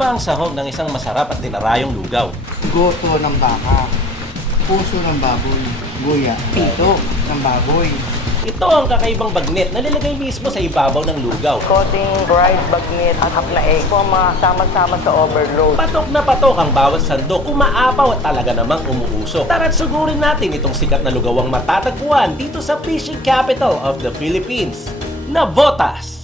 ba ang sahog ng isang masarap at dinarayong lugaw? Goto ng baka, puso ng baboy, guya, pito ng baboy. Ito ang kakaibang bagnet na nilagay mismo sa ibabaw ng lugaw. Coating fried bagnet at hap na egg po ang mga sama-sama sa overload. Patok na patok ang bawat sandok, kumaapaw at talaga namang umuusok. Tara't sugurin natin itong sikat na lugawang matatagpuan dito sa fishing capital of the Philippines, Navotas. Ako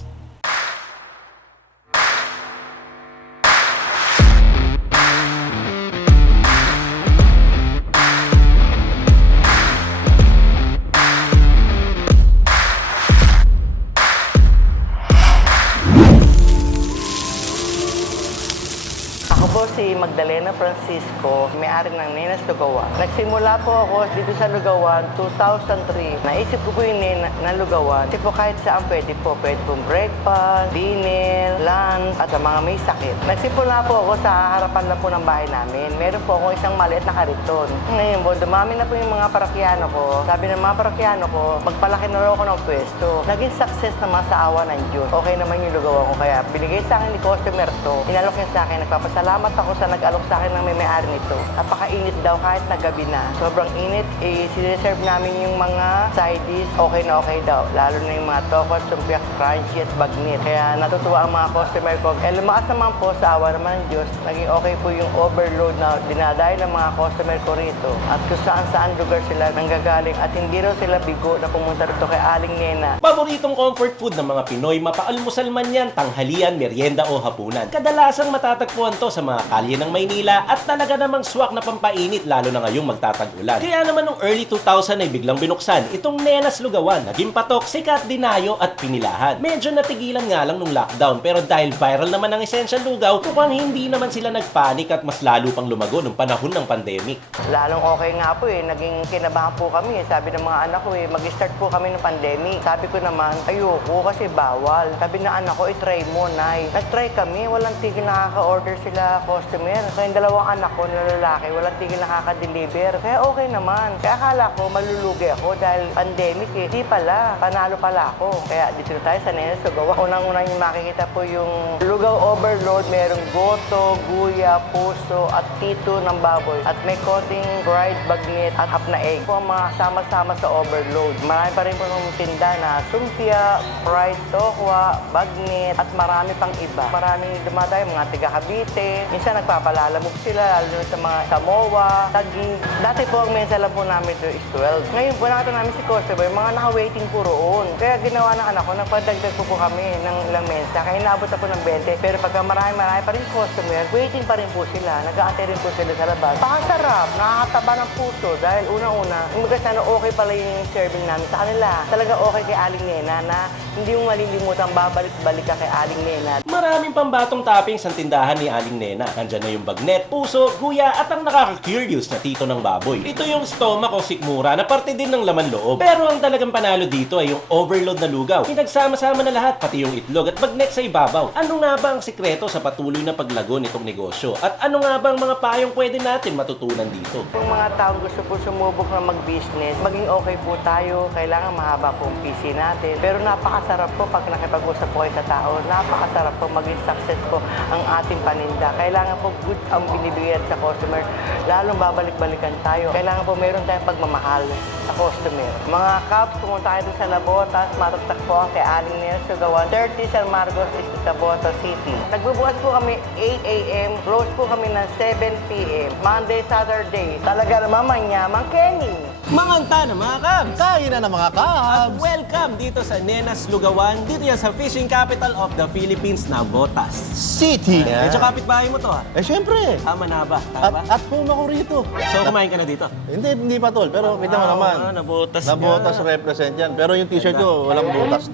Magdalena Francisco, may-ari ng Nenas Lugawan. Nagsimula po ako dito sa Lugawan 2003. Naisip ko po yung Nena na Lugawan. Kasi po kahit saan pwede po. Pwede po breakfast, dinner, lunch, at sa mga may sakit. Nagsimula po ako sa harapan na po ng bahay namin. Meron po ako isang maliit na kariton. Ngayon po, dumami na po yung mga parakyano ko. Sabi ng mga parakyano ko, magpalaki na raw ako ng pwesto. Naging success naman sa awa ng Diyos. Okay naman yung lugawan ko. Kaya binigay sa akin ni customer to. Inalok niya sa akin. Nagpapasalamat ako sa nag-alok sa akin ng may-may-ari nito. Napakainit daw kahit na gabi na. Sobrang init. Eh, sineserve namin yung mga side dish. Okay na okay daw. Lalo na yung mga tokot, sumpiak, crunchy at bagnit. Kaya natutuwa ang mga customer ko. Eh, lumakas naman po sa awa naman ng Diyos. Naging okay po yung overload na dinadayo ng mga customer ko rito. At kung saan saan lugar sila nanggagaling. At hindi raw sila bigo na pumunta rito kay Aling Nena. Paboritong comfort food ng mga Pinoy, mapaalmusal man yan, tanghalian, merienda o hapunan. Kadalasang matatagpuan to sa mga kalye ng Maynila at talaga namang swak na pampainit lalo na ngayong magtatag-ulan. Kaya naman nung early 2000 ay biglang binuksan itong Nenas Lugawan, naging patok, sikat, dinayo at pinilahan. Medyo natigilan nga lang nung lockdown pero dahil viral naman ang essential lugaw, mukhang hindi naman sila nagpanik at mas lalo pang lumago nung panahon ng pandemic. Lalong okay nga po eh. Naging kinabahan po kami. Sabi ng mga anak ko eh, mag-start po kami ng pandemic. Sabi ko naman, ayoko kasi bawal. Sabi ng anak ko, i-try mo, Nay. Nag-try kami, walang tigil nakaka-order sila customer. Kaya yung dalawang anak ko na lalaki, walang tigil nakaka-deliver. Kaya okay naman. Kaya akala ko, malulugi ako dahil pandemic eh. Di pala, panalo pala ako. Kaya dito na tayo sa Nenes Lugaw. Unang-unang yung makikita po yung lugaw overload. Merong goto, guya, puso, at tito ng baboy. At may coating fried bagnet at hap na egg. Po ang mga sama-sama sa overload. Marami pa rin po ng tinda na sumpia, fried tokwa, bagnet, at marami pang iba. Maraming dumadayo, mga tiga Cavite. Minsan nagpapalalamog sila, lalo na sa mga Samoa, Taguig. Dati po ang mensa lang po namin to is 12. Ngayon po nakita namin si customer, mga naka-waiting po roon. Kaya ginawa ng anak ko, nagpadagdag po po kami ng ilang mensa. Kaya inaabot ako ng 20. Pero pagka marami-marami pa rin customer, waiting pa rin po sila. Nag-aantay rin po sila sa labas. Pakasarap, nakakataba ng puso. Dahil unang-una, umaga sana okay pala yung serving namin sa kanila. Talaga okay kay Aling Nena na hindi mo malilimutan babalik-balik ka kay Aling Nena. Maraming pambatong toppings ang tindahan ni Aling Nena. Nandyan na yung bagnet, puso, guya at ang nakaka-curious na tito ng baboy. Ito yung stomach o sikmura na parte din ng laman loob. Pero ang talagang panalo dito ay yung overload na lugaw. Pinagsama-sama na lahat, pati yung itlog at bagnet sa ibabaw. Ano nga ba ang sikreto sa patuloy na paglago nitong negosyo? At ano nga ba ang mga payong pwede natin matutunan dito? Kung mga taong gusto po sumubok na mag-business, maging okay po tayo, kailangan mahaba po ang PC natin. Pero napakasarap po pag nakipag-usap po kayo sa tao, napakasarap po maging success po ang ating paninda. Kailangan po good ang binibigyan sa customer, lalong babalik-balikan tayo. Kailangan po meron tayong pagmamahal sa customer. Mga Caps, pumunta kayo sa Labotas, matatagpuan kay Aling Nels Sugawan, 30 San Marcos, Isabota City. Nagbubukas po kami 8 a.m., close po kami ng 7 p.m. Monday, Saturday. Talaga naman manyamang Kenny. Manganta na mga kabs! Kain na ng mga At kabs! welcome dito sa Nenas Lugawan, dito yan sa fishing capital of the Philippines, Navotas. City! Medyo kapitbahay mo to ha. Eh, syempre! Tama na ba? At, Tama? at home ako rito. so kumain ka na dito? Hindi, hindi pa tol. Pero kita mo Wow, naman. ah, nabotas Nabotas nga. represent yan. Pero yung t-shirt ko, walang butas.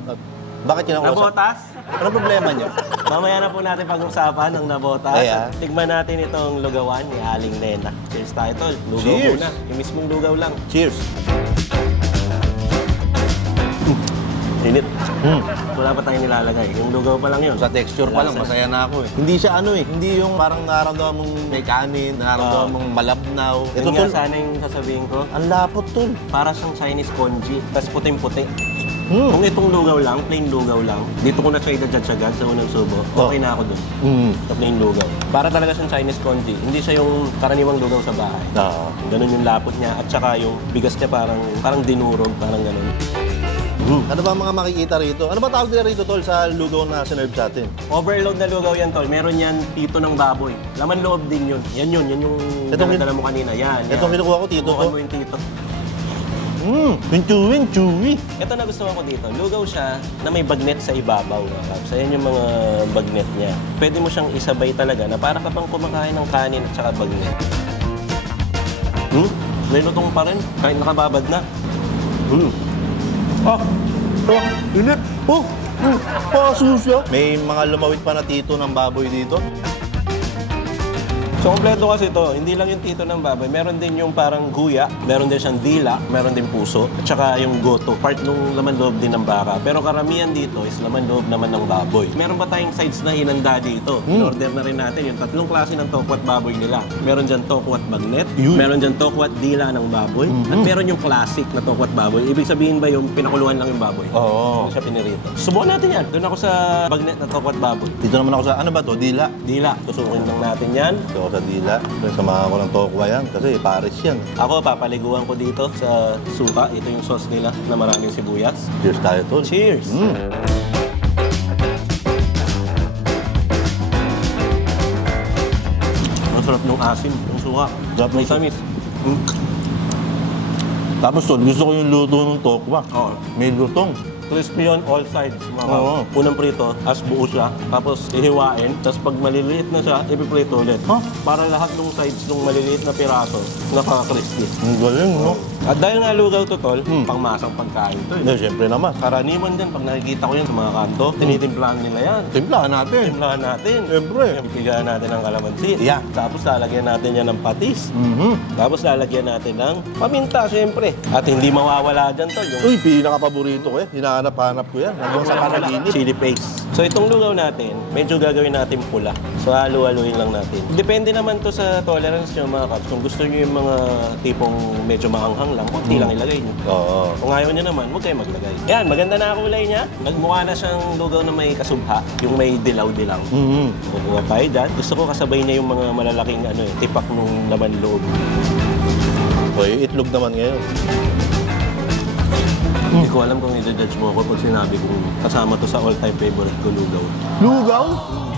At Bakit yun ang usap? Nabotas? Ano problema niya? Mamaya na po natin pag-usapan ng nabotas. Ay, ah. Tignan natin itong lugawan ni Aling Nena. Cheers tayo, tol. Lugaw Cheers. muna. Yung mismong lugaw lang. Cheers! Init. Hmm. Wala pa tayong nilalagay. Yung lugaw pa lang yun. Sa texture pa lang, masaya na ako eh. Hindi siya ano eh. Hindi yung parang nararamdaman mong may kanin, nararamdaman Ah. mong malabnaw. Ito Ito nga tol, sana yung sasabihin ko. ang lapot tol. Para siyang Chinese congee. Tapos puting-puti. Mm. Kung itong lugaw lang, plain lugaw lang, dito ko na siya idadjudge agad sa unang subo, Oh. okay na ako dun. Mm. Sa plain lugaw. Para talaga siyang Chinese congee. Hindi siya yung karaniwang lugaw sa bahay. Oo. Ganun yung lapot niya at saka yung bigas niya parang parang dinurog, parang ganun. Ano ba ang mga makikita rito? Ano ba tawag nila rito, tol, sa lugaw na sinerve sa atin? Overload na lugaw yan, tol. Meron yan tito ng baboy. Laman loob din yun. Yan yun, yan yung Itong- dala mo kanina. Yan, yan. Itong kinukuha ko, tito ko. mo yung tito. Mm, yung chewy, yung chewy. Ito na gusto ko dito. Lugaw siya na may bagnet sa ibabaw. Mga kabs. Ayan yung mga bagnet niya. Pwede mo siyang isabay talaga na para ka bang kumakain ng kanin at saka bagnet. Hmm? May lutong pa rin. Kahit nakababad na. Hmm. Ah! Oh, init! Oh! Mm, pasusya! May mga lumawit pa na tito ng baboy dito. So, kompleto kasi ito. Hindi lang yung tito ng baboy. Meron din yung parang guya. Meron din siyang dila. Meron din puso. At saka yung goto. Part ng laman loob din ng baka. Pero karamihan dito is laman loob naman ng baboy. Meron pa tayong sides na hinanda dito. In-order na rin natin yung tatlong klase ng tokwat baboy nila. Meron dyan tokwat bagnet. Yun. Meron dyan tokwat dila ng baboy. At meron yung classic na tokwat baboy. Ibig sabihin ba yung pinakuluan lang yung baboy? Oo. Hindi siya pinirito. Subukan natin yan. Doon ako sa bagnet na tokwat baboy. Dito naman ako sa, ano ba to? Dila. Dila. Tusukin lang natin yan. Ako sa dila. Samahan ko ng tokwa yan kasi Paris yan. Ako, papaliguan ko dito sa suka. Ito yung sauce nila na maraming sibuyas. Cheers tayo, tol. Cheers! Mm. Masarap nung asim, yung suka. Sarap May ng suka. tamis. Mm. Tapos tol, gusto ko yung luto ng tokwa. Oo. May lutong. Crispy on all sides. Mga Oo. Unang prito, as buo siya. Tapos ihiwain. Tapos pag maliliit na siya, ipiprito ulit. Huh? Para lahat ng sides ng maliliit na piraso, nakaka-crispy. Ang galing, no? At dahil nga lugaw to, tol, Hmm. pangmasang pagkain to. Eh. Hindi, syempre naman. Karaniwan dyan, pag nakikita ko yan sa mga kanto, tinitimplahan nila yan. Timplahan natin. Timplahan natin. Siyempre. Pigahan natin ng kalamansi. Yeah. Tapos lalagyan natin yan ng patis. Mhm. Tapos lalagyan natin ng paminta, syempre. At hindi mawawala dyan, tol. Yung Uy, pinaka-paborito ko eh. Hinahanap-hanap ko yan. Hanggang sa panaginip. chili paste. So itong lugaw natin, medyo gagawin natin pula. So halu-haluin lang natin. Depende naman to sa tolerance nyo mga kaps. Kung gusto nyo yung mga tipong medyo maanghang lang, konti lang ilagay nyo. Oo. Kung ayaw nyo naman, huwag kayo maglagay. Yan, maganda na ang kulay niya. Nagmukha na siyang lugaw na may kasubha, yung may dilaw-dilaw. Mhm. Kukuha tayo dyan. Gusto ko kasabay niya yung mga malalaking ano, eh, tipak nung laman loob. Uy, itlog naman ngayon. Hindi ko alam kung i-judge mo ako pag sinabi kong kasama to sa all-time favorite ko lugaw. Lugaw?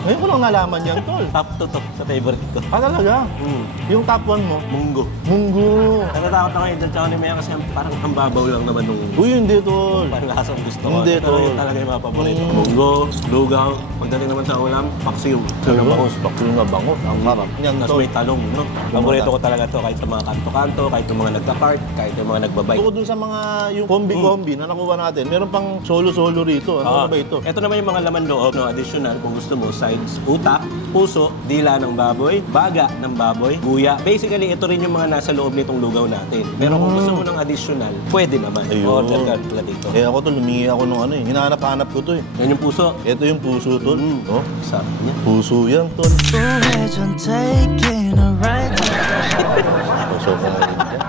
Ngayon ko lang nalaman yan, tol. Top to top sa favorite ko. Ah, talaga? Mm. Yung top 1 mo? Munggo. Munggo. Natatakot ako i-judge ako ni Maya kasi parang ang babaw lang naman nung Uy, hindi, tol. panlasang gusto ko. Hindi, Pero tol. yun talaga yung mga paborito. Mm. Munggo, lugaw, pagdating naman sa ulam, paksiw. Ano bangus? Baklo na bangus. Ang sarap. Yan, Tapos may talong, no? Paborito ko talaga to kahit sa mga kanto-kanto, kahit yung mga nagka-cart, kahit yung mga nagbabike. Bukod dun sa mga yung kombi-kombi na nakuha natin, meron pang solo-solo rito. Ah, Ano ba ito? Ito naman yung mga laman loob, no? Additional, kung gusto mo, sides, utak, puso, dila ng baboy, baga ng baboy, guya. Basically, ito rin yung mga nasa loob nitong lugaw natin. Pero kung gusto mo ng additional, pwede naman. Ayun. Order ka pala dito. Eh ako tol, humingi ako nung ano eh. Hinahanap-hanap ko to eh. Yan yung puso. Ito yung puso tol. Mm. Oh, Sarap niya. puso yan tol. 우회전 taking a right Puso ko ngayon yan.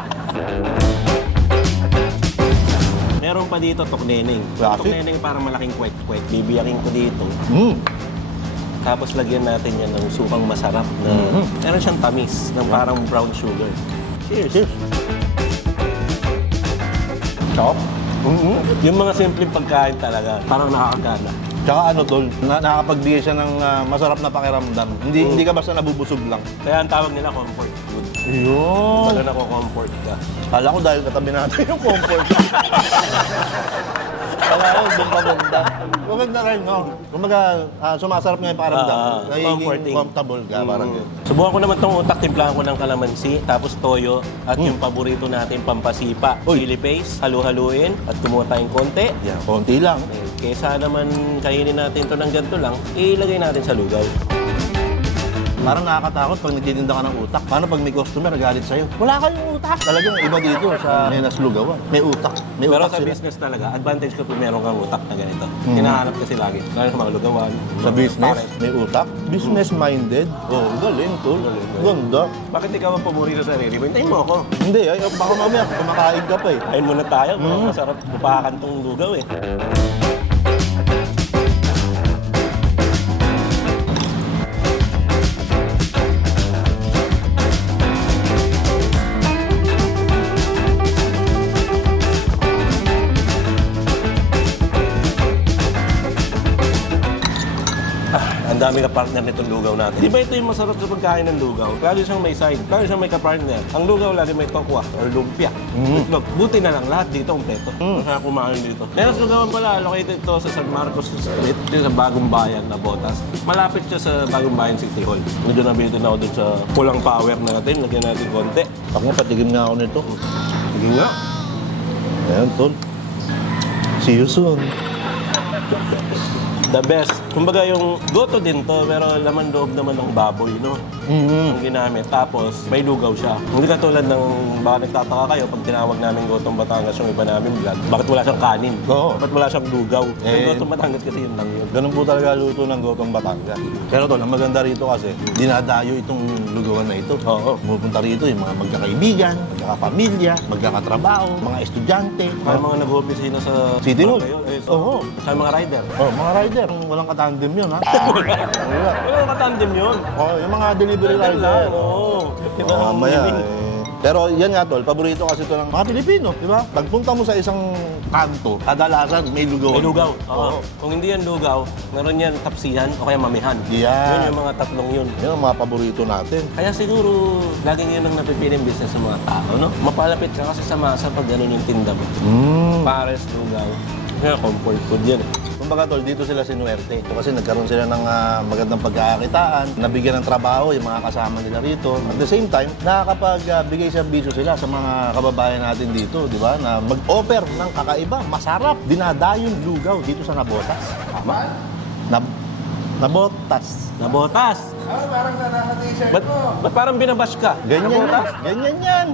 Meron pa dito tokneneng. Classic. Tokneneng parang malaking kwek-kwek. Bibiyakin ko dito. Mm. Tapos lagyan natin yan ng sukang masarap na Mhm. meron siyang tamis ng parang brown sugar. Cheers. Cheers. Chop. Mhm. Yung mga simpleng pagkain talaga, parang nakakagana. Tsaka ano tol, na nakakapagbigay siya ng ah, masarap na pakiramdam. Hindi hindi ka basta nabubusog lang. Kaya ang tawag nila comfort food. Yun. Wala na ko comfort ka. Kala ko dahil katabi natin yung comfort. Kala ko, doon pa banda. Maganda rin, no? Kumbaga, ah, sumasarap nga yung pakiramdam. Ah, Nagiging comforting. comfortable ka, parang Mm. yun. Subukan ko naman tong utak, timplahan ko ng kalamansi, tapos toyo, at yung paborito natin, pampasipa. Uy. Chili paste, halu-haluin, at kumuha tayong konti. Yan, konti lang. Eh, Kesa naman kainin natin to ng ganito lang, ilagay natin sa lugaw. Parang nakakatakot pag nagtitinda ka ng utak. Paano pag may customer galit sa'yo? Wala kayong utak. Talagang iba dito sa Nenas Lugawan. May utak. May Pero utak sa sila. business talaga, advantage ko kung meron kang utak na ganito. Hinahanap kasi lagi. Lalo sa mga lugawan. Sa business, Pare, may utak. Business-minded. Oh, galing tol. Ganda. Bakit ikaw ang pumuri sa sarili mo? Hintayin mo ako. Hindi, ay, baka mamaya kumakain ka pa eh. Ayun muna tayo. Masarap bupakan tong lugaw eh. Ah, Ang dami ka partner nitong lugaw natin. Di ba ito yung masarap sa pagkain ng lugaw? Lagi siyang may side, lagi siyang may kapartner. Ang lugaw lagi may tokwa or lumpia. Itlog. Buti na lang lahat dito kompleto. Masarap kumain dito. Neras lugawan pala, located ito sa San Marcos Street, dito sa Bagong Bayan na Botas. Malapit siya sa Bagong Bayan City Hall. Medyo nabitin ako dun sa pulang power natin. Lagyan natin konti. Ako nga, patigim nga ako nito. Sige nga. Ayan, tol. See you soon. The best. Kumbaga yung goto din to, pero laman loob naman ng baboy, no? Mm-hmm. Ang ginamit. Tapos, may lugaw siya. Hindi katulad ng baka nagtataka kayo pag tinawag namin Gotong Batangas yung iba namin vlog. Bakit wala siyang kanin? Oo. Bakit wala siyang lugaw? Eh, Yung Gotong Batangas kasi yun lang yun. Ganun po talaga luto ng gotong Batangas. Pero tol, ang maganda rito kasi, dinadayo itong lugawan na ito. Oo. Pumupunta rito yung mga magkakaibigan, magkakapamilya, magkakatrabaho, mga estudyante. May mga nag-opisina sa City Hall. Ngayon, eh, Oo. Sa mga rider. Oh, mga rider, walang katandem yun, ha? Wala. Wala katandem yun. Oh, yung mga delivery Rider lang, rider. oo. Oh, ang mamaya, eh. Pero yan nga tol, paborito kasi ito ng mga Pilipino, di ba? Pagpunta mo sa isang kanto, kadalasan may lugaw. May lugaw. Oo. Oo. Kung hindi yan lugaw, meron yan tapsihan o kaya mamihan. Yan. Yun yung mga tatlong yun. Yan ang mga paborito natin. Kaya siguro, laging yun ang napipiling business sa mga tao, no? Mapalapit ka kasi sa masa pag ganun yung tinda mo. Mm. Pares, lugaw. Kaya comfort food yan. eh. Kumbaga tol, dito sila sinuwerte. So, kasi nagkaroon sila ng ah, magandang pagkakakitaan, nabigyan ng trabaho yung mga kasama nila rito. At the same time, nakakapagbigay serbisyo sila sa mga kababayan natin dito, di ba? Na mag-offer ng kakaiba, masarap, dinadayong lugaw dito sa Nabotas. Tama? Nab Nabotas. Nabotas! Ah, parang na nasa t-shirt Ba't, ba't parang binabash ka? Ganyan yan. Ganyan yan.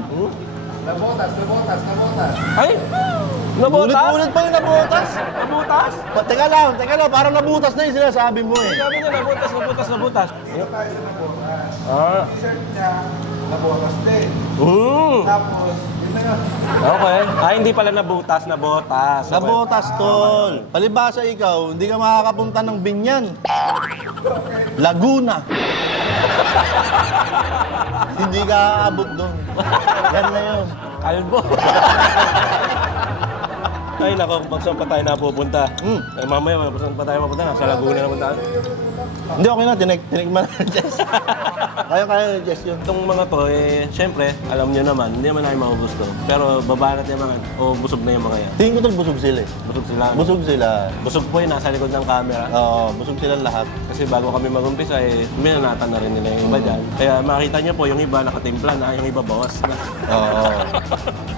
Nabotas, nabotas, nabotas. Ay! Nabotas? Ulit-ulit pa yung nabotas. Nabotas? Pa, teka lang, teka lang, parang nabutas na yung sinasabi mo eh. Sabi niya, nabotas, nabotas, nabotas. Ah. T-shirt niya, nabotas din. Mm. Tapos, yun na yun. Okay. Ah, hindi pala nabutas, nabotas. Nabotas, tol. Palibasa ikaw, hindi ka makakapunta ng Binyan. Laguna. Hindi ka aabot doon. Yan na yun. Kalbo. Ay, nako, kung saan pa tayo napupunta? Hmm. Eh, mamaya, kung saan pa tayo mapunta? Sa Laguna naman tayo. Hindi, okay na. Tinik tinikman na ni Jess. kaya kaya ni Jess yun. Itong mga to, eh, syempre, alam nyo naman, hindi naman namin maubos to. Pero babanat yung mga, o busog na yung mga yan. Tingin ko tol, busog sila eh. Busog sila. Busog sila. Busog po yun, nasa likod ng camera. Oo, busog sila lahat. Kasi bago kami mag-umpisa, eh, minanatan na rin nila yung iba dyan. Kaya makita nyo po, yung iba nakatimpla na, yung iba bawas na. Oo.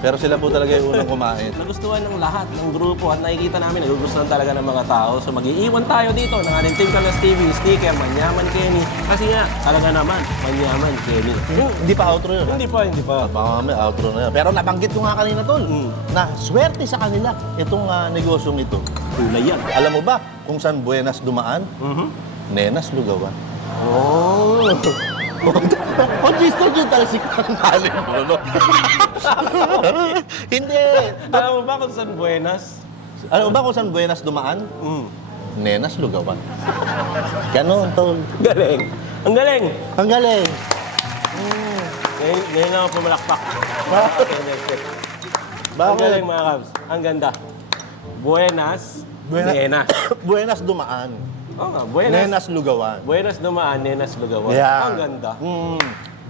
Pero sila po talaga yung unang kumain. Nagustuhan ng lahat ng grupo at nakikita namin nagugustuhan talaga ng mga tao. So mag-iiwan tayo dito ng ating Team Kalas TV sticker, Manyaman Kenny. Kasi nga, talaga naman, Manyaman Kenny. Hmm, Hindi pa outro yun. ha? Hindi pa, hindi pa. Baka mamaya outro na yan. Pero nabanggit ko nga kanina tol, Mm. na swerte sa kanila itong ah, negosyong ito. Kulay yan. Alam mo ba kung saan Buenas dumaan? Mhm. Nenas Lugawan. Oh. O, Gisto yung talsik ng galing mo, no? Hindi. Alam mo ba kung saan Buenas? Alam mo ba kung saan Buenas dumaan? Mm. Nenas Lugawan. Ganon, tol. Galing. Ang galing. Ang galing. Ngayon, ngayon lang ako pumalakpak. Ang Bakit? galing mga kabs. Ang ganda. Buenas. Buena- Nenas. Buenas dumaan. Oo nga, Buenas. Nenas Lugawan. Buenas dumaan, Nenas Lugawan. Yeah. Ang ganda. Mm.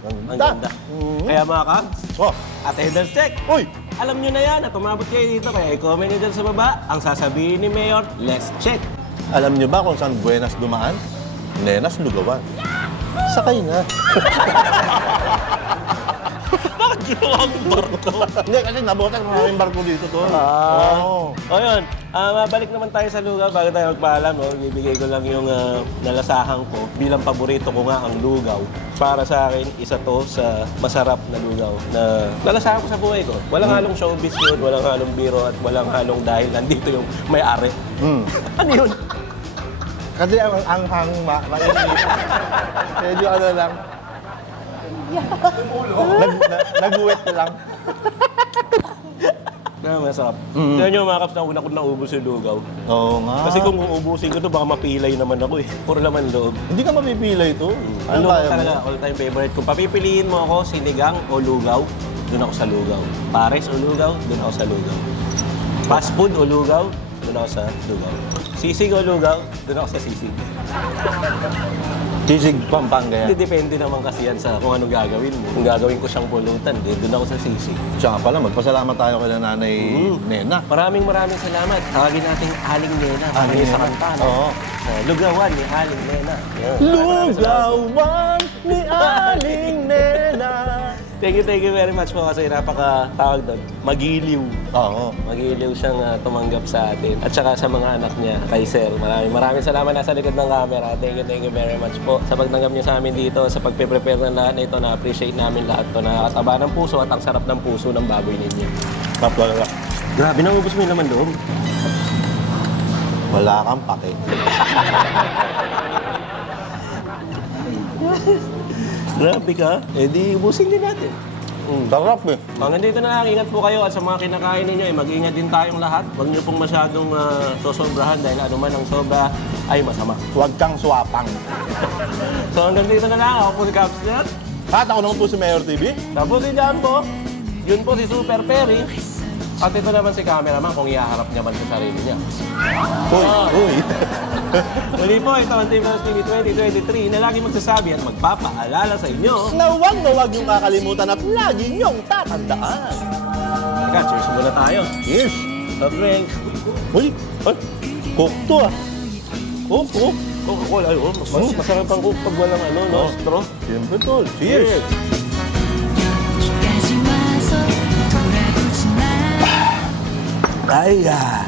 Ang ganda. Mm. Kaya mga kabs, Oh, attendance check. uy! Alam nyo na yan at umabot kayo dito kaya i-comment nyo dyan sa baba ang sasabihin ni Mayor, let's check. Alam niyo ba kung saan Buenas dumaan? Nenas Lugawan. Sakay na. Ginawang barko. Hindi, kasi nabotas maraming barko dito to. Ah. Oo. O yun, ah, mabalik naman tayo sa lugaw bago tayo magpaalam. No? Bibigay ko lang yung ah, nalasahan ko bilang paborito ko nga ang lugaw. Para sa akin, isa to sa masarap na lugaw na nalasahan ko sa buhay ko. Walang halong showbiz yun, walang halong biro at walang halong dahil nandito yung may-ari. Hmm. Ano yun? Kasi ang anghang ma mainit. Medyo ano lang. Nag, na, nag-wet na lang. Na masarap. Mm. Kaya nyo mga kaps, nauna ko naubos yung lugaw. Oo nga. Kasi kung uubusin ko to, baka mapilay naman ako eh. Puro laman loob. Hindi ka mapipilay ito. Ano Ano kaya talaga, mo? all-time favorite. Kung papipiliin mo ako, sinigang o lugaw, doon ako sa lugaw. Pares o lugaw, doon ako sa lugaw. Fast food o lugaw, doon ako sa lugaw. Sisig o lugaw, doon ako sa sisig. Sisig Pampanga yan. depende naman kasi yan sa kung ano gagawin mo. Kung gagawin ko siyang pulutan, di, doon ako sa sisig. Tsaka pala, magpasalamat tayo kay nanay Mm. Nena. Maraming maraming salamat. Tawagin natin Aling Nena. Aling Aling sa Nena. kanta. no? Oo. Sa lugawan ni Aling Nena. Yan. Lugawan ni Aling Nena. Thank you, thank you very much po kasi napaka-tawag doon. Magiliw. Oo. Magiliw siyang ah, tumanggap sa atin. At saka sa mga anak niya, kay Sir. Maraming maraming salamat nasa likod ng camera. Thank you, thank you very much po sa pagtanggap niyo sa amin dito, sa pagpe-prepare ng lahat na ito. Na-appreciate namin lahat to. Nakakataba ng puso at ang sarap ng puso ng baboy ninyo. Kapala. Grabe, naubos mo yung laman loob. Wala kang pake. Grabe ka. Eh di, ubusin din natin. Mm, sarap eh. Hanggang dito na lang, ingat po kayo at sa mga kinakain ninyo, eh, mag-ingat din tayong lahat. Huwag niyo pong masyadong ah, sosobrahan dahil ano man ang sobra ay masama. Huwag kang swapang. So hanggang dito na lang, ako po si Caps Nut. At ako naman po si Mayor TV. Tapos si Jumbo, yun po si Super Perry. At ito naman si cameraman kung ihaharap niya man sa sarili niya. Uy, Ah. uy. Muli po, ito ang Team House TV 2023 na lagi magsasabi at magpapaalala sa inyo. na huwag na huwag yung kakalimutan at lagi niyong tatandaan. Teka, cheers muna tayo. Yes. A drink. Uy, ay, coke to ah. Coke, coke. Coca-Cola, oh, mas, mas Mm. masarap ang coke pag walang ano, no? Oh. Straw. Siyempre tol. Cheers. 까 Ay, ah.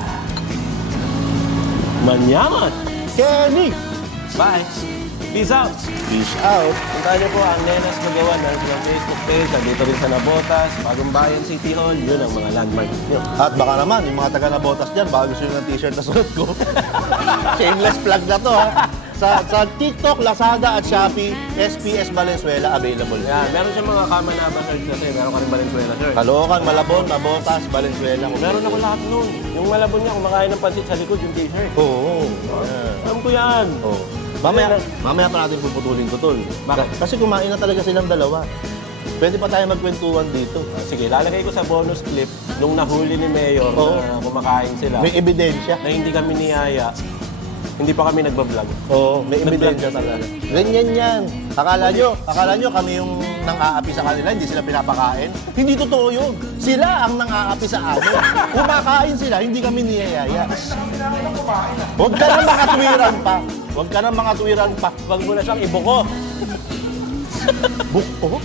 Manyaman! Kenny. Bye! Peace out! Peace out. Puntahan niyo po ang Nenas Magawan ng silang Facebook page. Dito rin sa Nabotas, Bagong Bayan City Hall. Yun ang mga landmark niyo. At baka naman, yung mga taga na botas dyan, baka gusto nyo ng t-shirt na suot ko. Shameless plug na to ha. Sa, sa TikTok, Lazada at Shopee, SPS Valenzuela available. Yan, meron siyang mga Kamanaba shirt kasi. Meron ka rin Valenzuela shirt. Caloocan, Malabon, Nabotas, Valenzuela. Meron ako lahat nun. Yung malabon niya, kumakain ng pansit sa likod, yung t-shirt. Oo. Yeah. Alam ko yan. Oh. Mamaya, mamaya pa natin puputulin ko tol. Bakit? Kasi kumain na talaga silang dalawa. Pwede pa tayo magkwentuhan dito. Ah, Sige, lalagay ko sa bonus clip nung nahuli ni Mayor Oo. na kumakain sila. May ebidensya. Na hindi kami niyaya. Hindi pa kami nagbablog. Oo, may ebidensya talaga. Ganyan yan. Akala nyo, akala nyo kami yung nang-aapi sa kanila, hindi sila pinapakain. Hindi totoo yun. Sila ang nang-aapi sa amin. Kumakain sila, hindi kami niyayaya. Huwag ka nang mga tuwiran pa. Huwag ka nang mga tuwiran pa. Wag mo na siyang ibuko. Buko?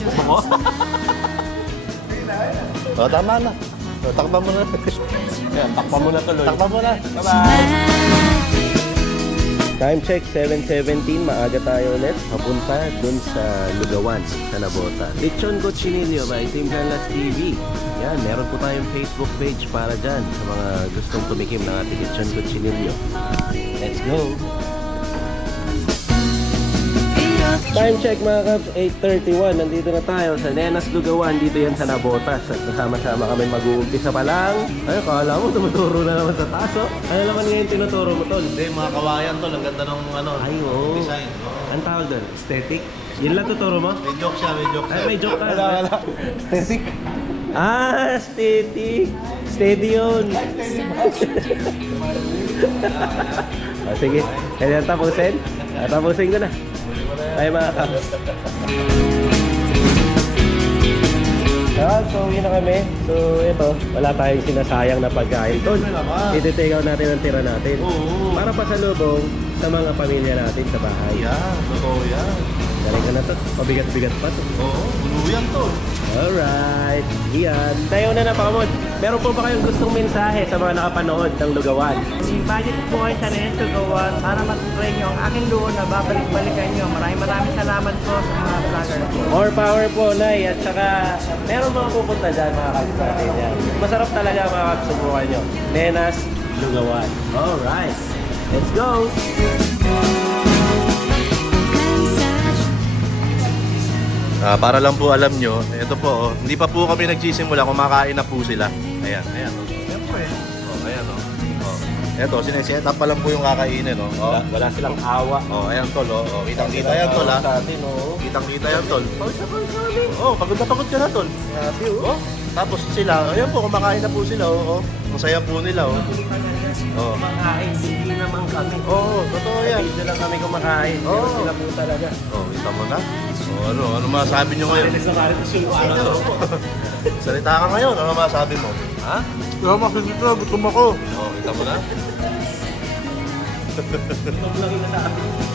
Ibuko? O, tama na. O, takpan mo na. Yan, takpan mo na tuloy. takpan mo na. Time check, 7.17. Maaga tayo ulit. Papunta dun sa Lugawan, sa Nabota. Lechon Cochinillo by Team Canlas TV. Yan, meron po tayong Facebook page para dyan sa mga gustong tumikim ng ating Lechon Cochinillo. Let's go! Time check mga Cubs, 8.31. Nandito na tayo sa Nenas Lugawan. Dito yan sa Nabotas. At kasama-sama kami mag-uumpisa pa lang. Ay, kala mo, tumuturo na naman sa taso. Ano naman ngayon tinuturo mo, Tol? Hindi, mga kawayan to. Ang ganda ng ano, Ay, oo. design. Ang tawag doon? Aesthetic? Yun lang tuturo mo? May joke siya, may joke Ay, may joke ka. Wala, wala. Aesthetic? Ah, aesthetic. Steady yun. ah, sige. Kaya tapusin? Ah, tapusin ko na. Ay, mga kaps. Ah, so yun na kami. So ito, wala tayong sinasayang na pagkain. Tol, ititake out natin ang tira natin. Oo. Para pasalubong sa mga pamilya natin sa bahay. Yan, totoo yan. Galing ka na to. Pabigat-bigat pa to. Oo, Luluyan to. Alright, yan. Tayo na na, Pakamod. Meron po ba kayong gustong mensahe sa mga nakapanood ng Lugawan? Budget po kayo sa Renes Tugawan para mag-try nyo ang aking luho na babalik-balikan nyo. Maraming maraming salamat po sa mga vlogger po. More power po, Nay. At saka, meron mga pupunta dyan, mga kaps natin yan. Masarap talaga mga kaps, subukan nyo. Nenas, Lugawan. Alright, let's go! Ah, para lang po alam nyo, ito po, oh, hindi pa po kami nagsisimula, kumakain na po sila. Ayan, ayan. Oh. Siyempre. Oh, ayan, oh. oh. Ito, sineset up pa lang po yung kakainin, oh. oh. Wala, wala silang awa. Oh, ayan tol, oh. oh. Kitang-kita yan tol, ha. Sa atin, oh. Kitang-kita yan tol. Oh, pagod na pagod ka na tol. Happy, oh. Oh, tapos sila, ayan po, kumakain na po sila, oh. oh. Ang saya po nila, oh. Oh. Kumakain, hindi naman kami. Oh, yan. Hindi lang kami kumakain. Oo. sila po talaga. Oh, kita mo na. Oh, ano, ano masasabi nyo ngayon? Sa karin, suluan. Ano? Salita ka ngayon, ano masasabi mo? Ha? Kaya makikita, gutom ako. Oh, kita mo na? Ito lang yung nasabi.